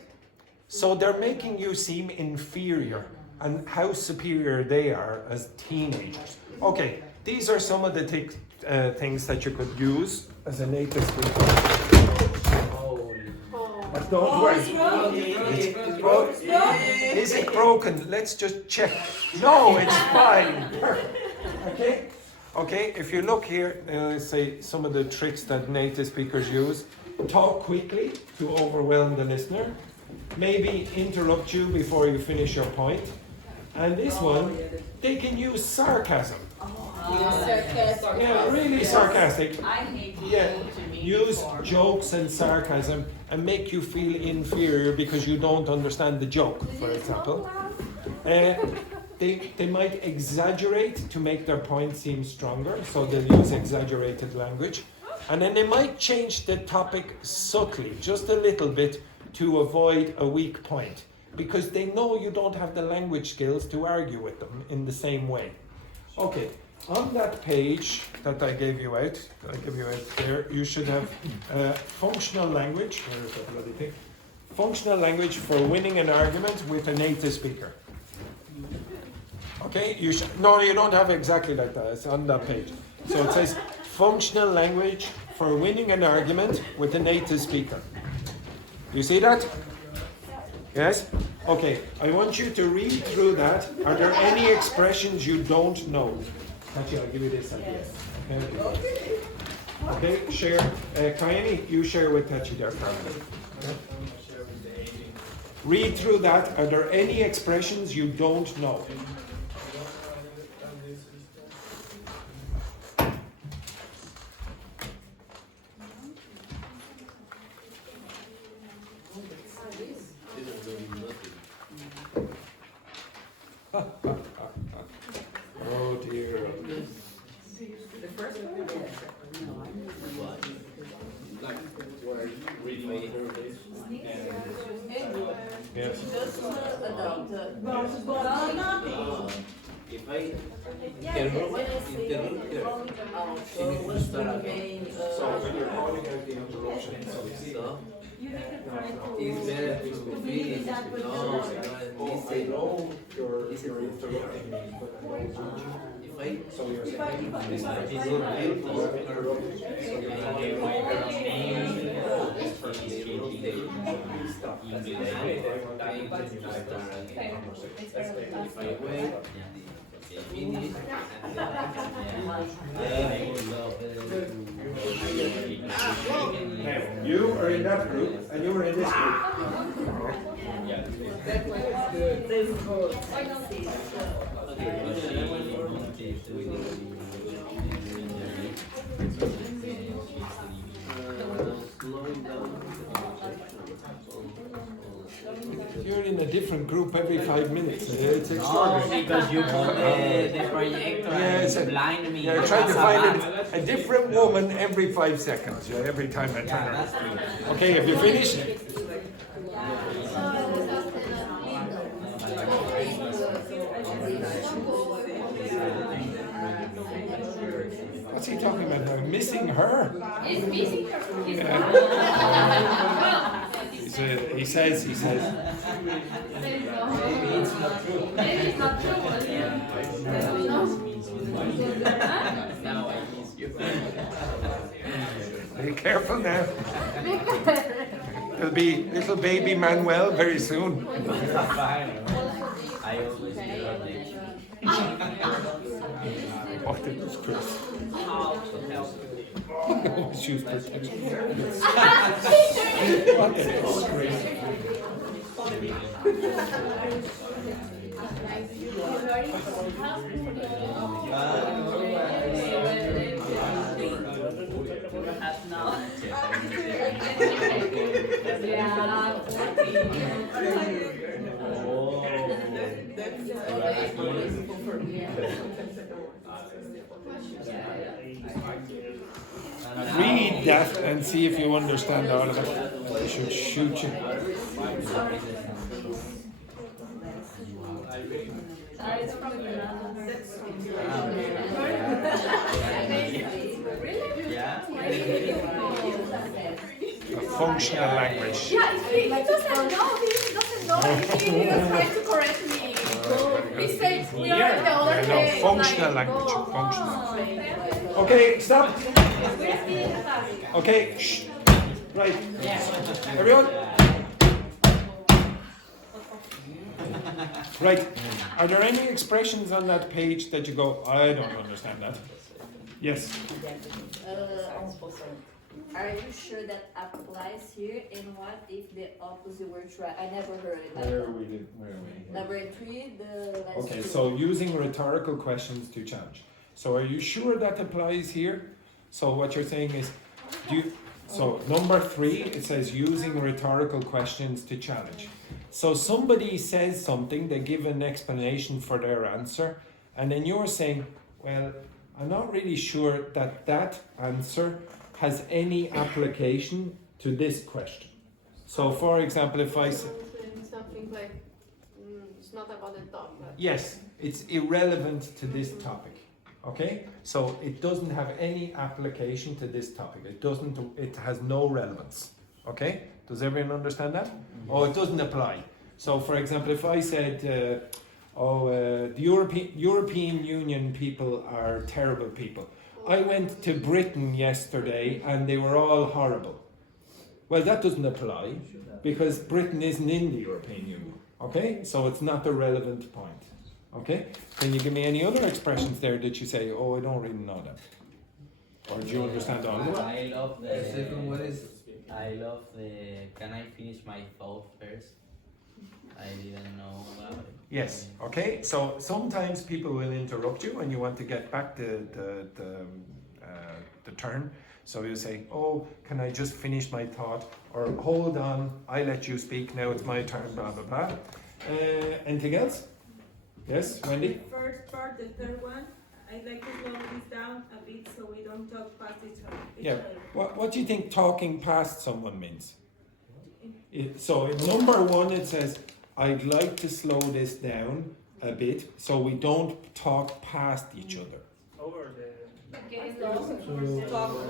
So they're making you seem inferior, and how superior they are as teenagers. Okay, these are some of the things that you could use as a native speaker. But don't worry. Is it broken? Let's just check. No, it's fine. Okay? Okay, if you look here, let's say some of the tricks that native speakers use. Talk quickly to overwhelm the listener. Maybe interrupt you before you finish your point. And this one, they can use sarcasm. Sarcastic. Yeah, really sarcastic. I hate Use jokes and sarcasm and make you feel inferior because you don't understand the joke, for example. They might exaggerate to make their point seem stronger, so they'll use exaggerated language. And then they might change the topic subtly, just a little bit, to avoid a weak point, because they know you don't have the language skills to argue with them in the same way. Okay, on that page that I gave you out there, you should have functional language. Where is that bloody thing? Functional language for winning an argument with a native speaker. Okay, no, you don't have exactly like that. It's on that page. So it says functional language for winning an argument with a native speaker. You see that? Yes? Okay, I want you to read through that. Are there any expressions you don't know? Actually, I'll give you this idea. Okay, share. Kayani, you share with Tachi there for a minute. Okay? Read through that. Are there any expressions you don't know? Oh dear. The first one? Like, where reading my interface Yes. if I interrupt So when you're calling out the interruption, it's better to finish. I know you're interrupting me, but I don't want you. So you're saying finish, and I would love You are in that group, and you are in this group. You're in a different group every 5 minutes. It's extraordinary. Because you put the projector and blind me. Yeah, try to find a different woman every 5 seconds. Yeah, every time I turn around. Okay, have you finished? What's he talking about now? Missing her? He's missing her. He says. Maybe it's not true. Maybe it's not true. Now I miss you. Be careful now. There'll be little baby Manuel very soon. I always do. What did this Chris? How to help. Shoes protection. What a disgrace. Read that and see if you understand all of it. I should shoot you. A functional language. Yeah, he doesn't know. He doesn't know. He was trying to correct me. He said we are the other way. Functional language. Functional. Okay, stop. Okay, shh. Right. Everyone. Right. Are there any expressions on that page that you go, I don't understand that? Yes. Are you sure that applies here? And what if the opposite were true? I never heard it. Where are we? Number 3, the last Okay, two. so using rhetorical questions to challenge. So are you sure that applies here? So what you're saying is, so number 3, it says using rhetorical questions to challenge. So somebody says something, they give an explanation for their answer, and then you're saying, well, I'm not really sure that that answer has any application to this question. So for example, if I say, something like it's not about the topic. yes, it's irrelevant to this topic. Okay, so it doesn't have any application to this topic. It has no relevance. Okay, does everyone understand that? Oh, it doesn't apply. So for example, if I said, the European Union people are terrible people. I went to Britain yesterday and they were all horrible. Well, that doesn't apply because Britain isn't in the European Union. Okay, so it's not a relevant point. Okay, can you give me any other expressions there that you say, oh, I don't really know that? Or do you understand all of it? I love The second one is can I finish my thought first? I didn't know about it. Yes, okay, so sometimes people will interrupt you and you want to get back the turn. So you say, oh, can I just finish my thought? Or hold on, I let you speak, now it's my turn, blah, blah, blah. Anything else? Yes, Wendy? First part, the third one, I'd like to slow this down a bit so we don't talk past each other. Yeah, what do you think talking past someone means? So in number 1 it says, I'd like to slow this down a bit so we don't talk past each other. Over the.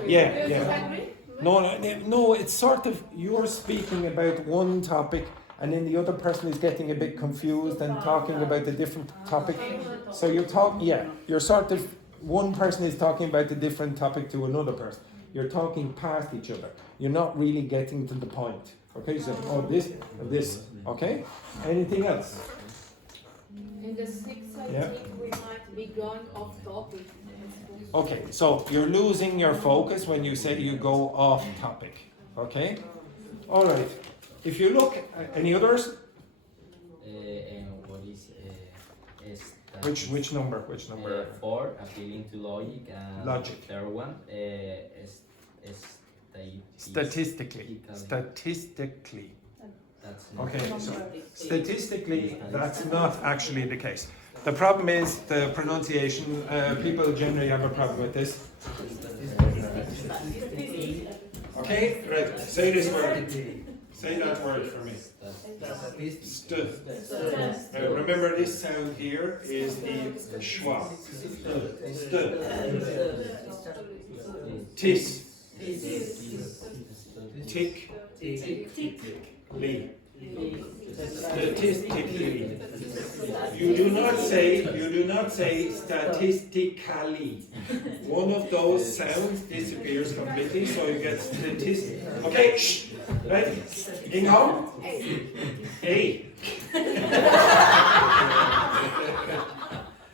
Yeah. No, it's sort of you're speaking about one topic and then the other person is getting a bit confused and talking about a different topic. So you're sort of, one person is talking about a different topic to another person. You're talking past each other. You're not really getting to the point. Okay, so this, okay? Anything else? In the 6th, I Yeah. think we might be gone off topic. Okay, so you're losing your focus when you say you go off topic. Okay? All right. If you look, any others? What is Which number? Which number? 4, appealing to logic. And Logic. Third one is Statistically. Statistically. That's not Okay, so statistically, that's not actually the case. The problem is the pronunciation. People generally have a problem with this. Okay, right. Say this word. Say that word for me. Now remember, this sound here is the schwa. Tis. Tick. Lee. Statistically. You do not say statistically. One of those sounds disappears completely, so you get statistic. Okay, shh. Right? Ing Hong? A.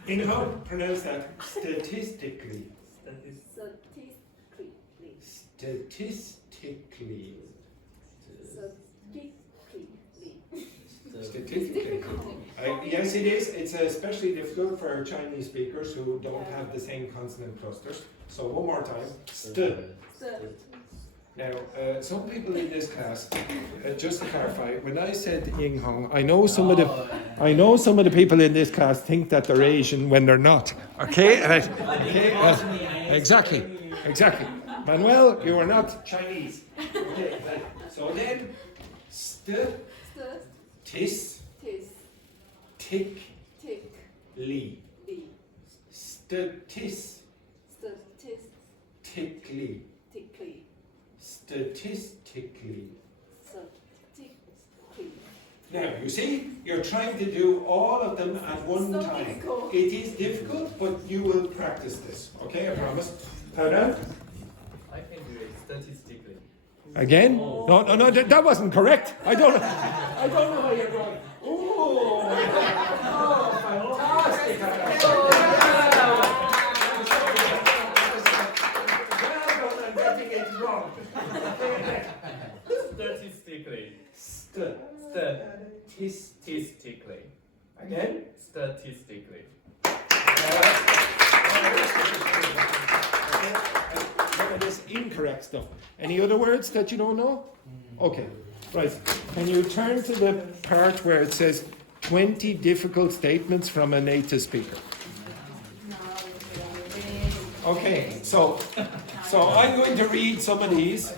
Ing Hong, pronounce that statistically. Statistically. Statistically. Yes, it is. It's especially difficult for Chinese speakers who don't have the same consonant clusters. So one more time. St. Now, some people in this class, just to clarify, when I said Ying Hong, I know some of the people in this class think that they're Asian when they're not. Okay, right. Okay, exactly. Manuel, you are not Chinese. Okay, right. So then, tis, tick, lee, statistically. Now, you see, you're trying to do all of them at one time. It is difficult, but you will practice this. Okay, I promise. Pardon? I can do it statistically. Again? No, that wasn't correct. I don't know how you're going. Oh, fantastic. Well done, I'm getting it wrong. Statistically. Statistically. Again? Statistically. Some of this incorrect stuff. Any other words that you don't know? Okay, right. Can you turn to the part where it says 20 difficult statements from a native speaker? Okay, so I'm going to read some of these.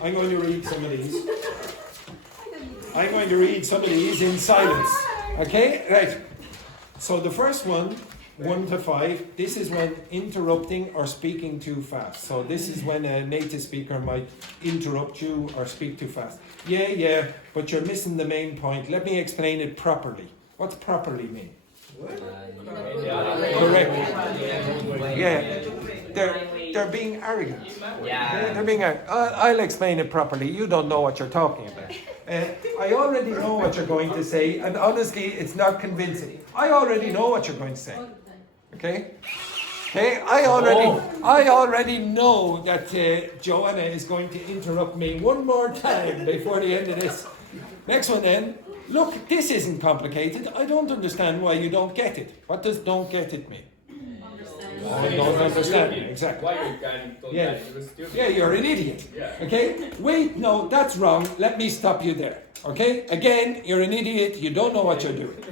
I'm going to read some of these in silence. Okay, right. So the first one, 1 to 5, this is when interrupting or speaking too fast. So this is when a native speaker might interrupt you or speak too fast. Yeah, but you're missing the main point. Let me explain it properly. What's properly mean? Correctly. Yeah. They're being arrogant. Yeah. They're being arrogant. I'll explain it properly. You don't know what you're talking about. I already know what you're going to say, and honestly, it's not convincing. I already know what you're going to say. Okay? I already know that Joanna is going to interrupt me one more time before the end of this. Next one then. Look, this isn't complicated. I don't understand why you don't get it. What does don't get it mean? I don't understand. Exactly. Why you guys don't Yeah. get it? You're stupid. Yeah, you're an idiot. Yeah. Okay? Wait, no, that's wrong. Let me stop you there. Okay? Again, you're an idiot. You don't know what you're doing.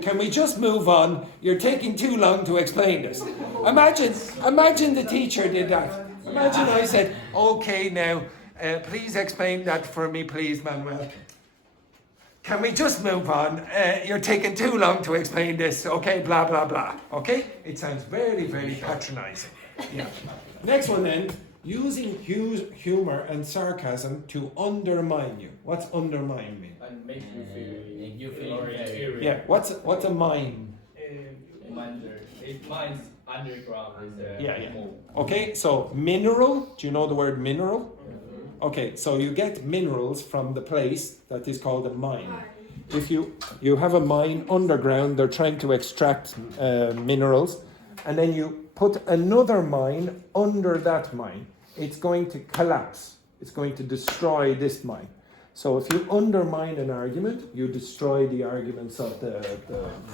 Can we just move on? You're taking too long to explain this. Imagine the teacher did that. Imagine I said, okay, now, please explain that for me, please, Manuel. Can we just move on? You're taking too long to explain this, okay? Blah, blah, blah. Okay? It sounds very, very patronizing. Yeah. Next one then. Using humor and sarcasm to undermine you. What's undermine mean? And make you feel inferior. Yeah. What's a mine? It mines underground is Yeah. more. Okay. So mineral. Do you know the word mineral? Okay. So you get minerals from the place that is called a mine. if you have a mine underground, they're trying to extract minerals, and then you put another mine under that mine, it's going to collapse. It's going to destroy this mine. So if you undermine an argument, you destroy the arguments of the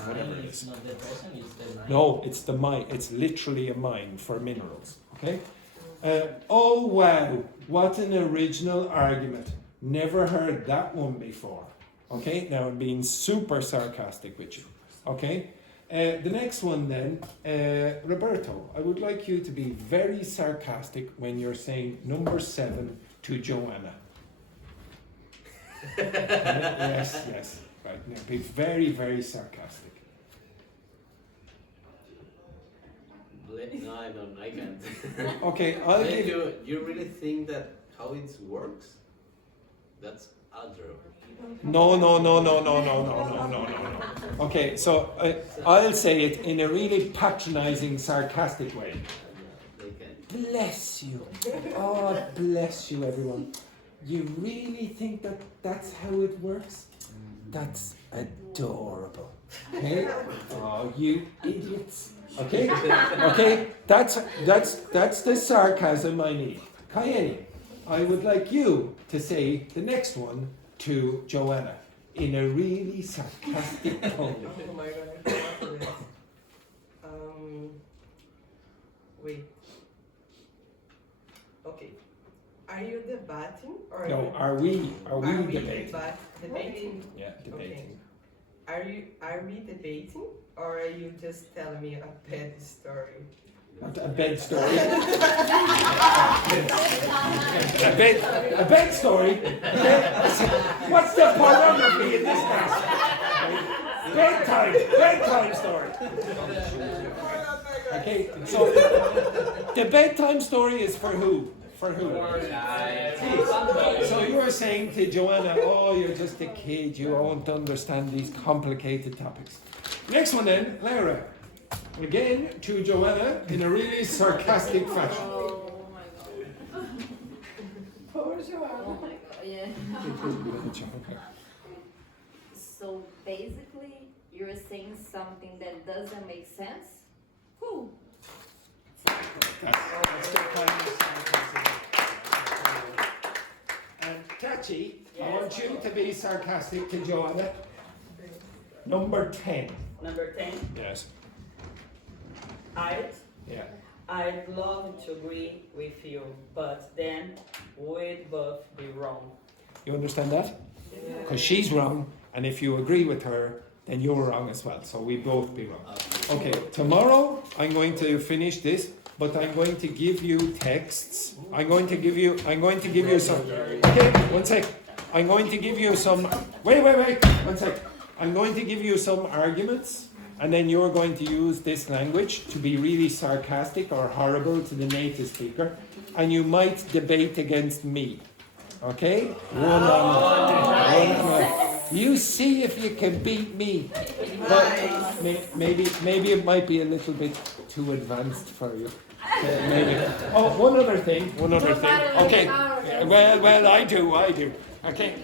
whatever it is. Not the person, it's the mind. No, it's the mine. It's literally a mine for minerals. Okay. Oh wow! What an original argument. Never heard that one before. Okay. Now I'm being super sarcastic with you. Okay. The next one then, Roberto. I would like you to be very sarcastic when you're saying number 7 to Joanna. Yes. Right now, be very, very sarcastic. No, I don't. I can't. Okay, I'll give you. You really think that how it works? That's admirable. No. Okay, so I'll say it in a really patronizing, sarcastic way. Bless you. Oh, bless you, everyone. You really think that that's how it works? That's adorable. Okay? Oh, you idiots. Okay? Okay? That's the sarcasm I need. Kayeni, I would like you to say the next one to Joanna in a really sarcastic tone. Oh my god, I forgot this. Wait. Okay. Are you debating or No, are we debating? Debating? Yeah, debating. Okay. Are we debating or are you just telling me a bad story? A bed story. a bed story. What's the pornography in this house? Bedtime story. Okay, so the bedtime story is for who? For who? So you're saying to Joanna, oh, you're just a kid, you won't understand these complicated topics. Next one then, Lara. Again, to Joanna in a really sarcastic fashion. Oh my god. Poor Joanna. Oh my god, yeah. So basically, you're saying something that doesn't make sense? Cool. That's the kind of sarcasm. And Tachi, I want you to be sarcastic to Joanna. Number 10. Number 10. Yes. Yeah. I'd love to agree with you, but then we'd both be wrong. You understand that? Because she's wrong, and if you agree with her, then you're wrong as well. So we both be wrong. Okay, tomorrow I'm going to finish this, but I'm going to give you texts. I'm going to give you some. Okay, one sec. I'm going to give you some. Wait. One sec. I'm going to give you some arguments, and then you're going to use this language to be really sarcastic or horrible to the native speaker, and you might debate against me. Okay? One on one. You see if you can beat me. But maybe it might be a little bit too advanced for you. Maybe. Oh, one other thing. Okay. Well, I do. Okay.